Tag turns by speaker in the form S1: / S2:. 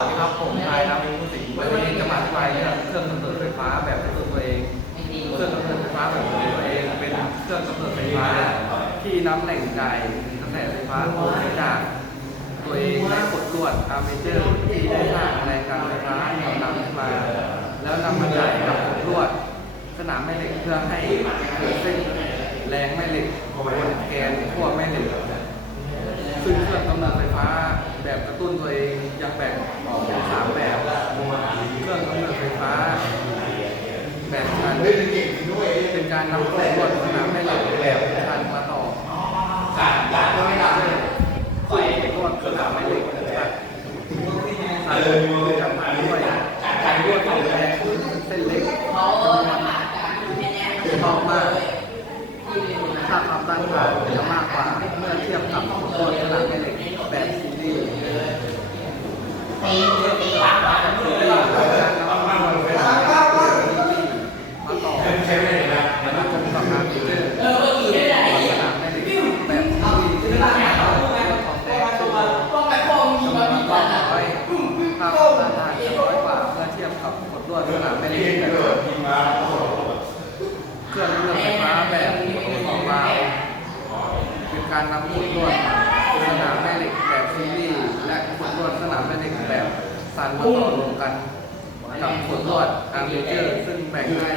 S1: สวัสดีครับผมนายนาวินผู้สิงห์วันนี้จะมาอธิบายเรื่องเครื่องกำเนิดไฟฟ้าแบบด้วยตัวเอง เครื่องกำเนิดไฟฟ้าแบบด้วยตัวเองเป็นเครื่องกำเนิดไฟฟ้าที่นำแหล่งจ่ายกระแสไฟฟ้าออกจากตัวเองและกดลวดอาร์เมเจอร์ที่ได้สร้างแรงการไฟฟ้าเหนี่ยวนำขึ้นมา แล้วนำมาจ่ายกับกดลวดสนามแม่เหล็กเพื่อให้เกิดเส้นแรงแม่เหล็กบนแกนขั้วแม่เหล็กซึ่งเครื่องกำเนิดไฟฟ้า แบบกระตุ้นตัวเองยังแบ่งออกเป็นสามแบบ เครื่องกำเนิดไฟฟ้า แบบชันเป็นการนำโครงลวดสนามแม่เหล็กแบบชันมาต่อซึ่งลวดสนามแม่เหล็กชันชันคือจำพันด้วยการลวดของแรงเส้นเล็กจำนวนชอบมากค่าความต้านทานจะมากกว่าเมื่อเทียบกับตัวขนาดแม่เหล็กแบบซีรีส์เครื่องกำเนิดไฟฟ้าแบบซีรีส์การนำมวลไฟฟ้าแบบซีรีส์มาต่อมาจนกับอาร์เมเจอร์ซึ่งตัวขนาดแม่เหล็กแบบซีรีส์ซึ่งมาต่อตัวทองแดงซึ่งจำนวนรอบน้อยค่าความต้านทานจะน้อยกว่าเมื่อเทียบกับขด ลวดขนาดแม่เหล็กแบบเครื่องเครื่องไฟฟ้าแบบของเราเป็นการนำขดลวดสนามแม่เหล็กแบบซีรีส์และขดลวดสนามแม่เหล็กแบบซันมาต่อรวมกันกับขดลวดอาร์เมเจอร์ซึ่งแบ่งให้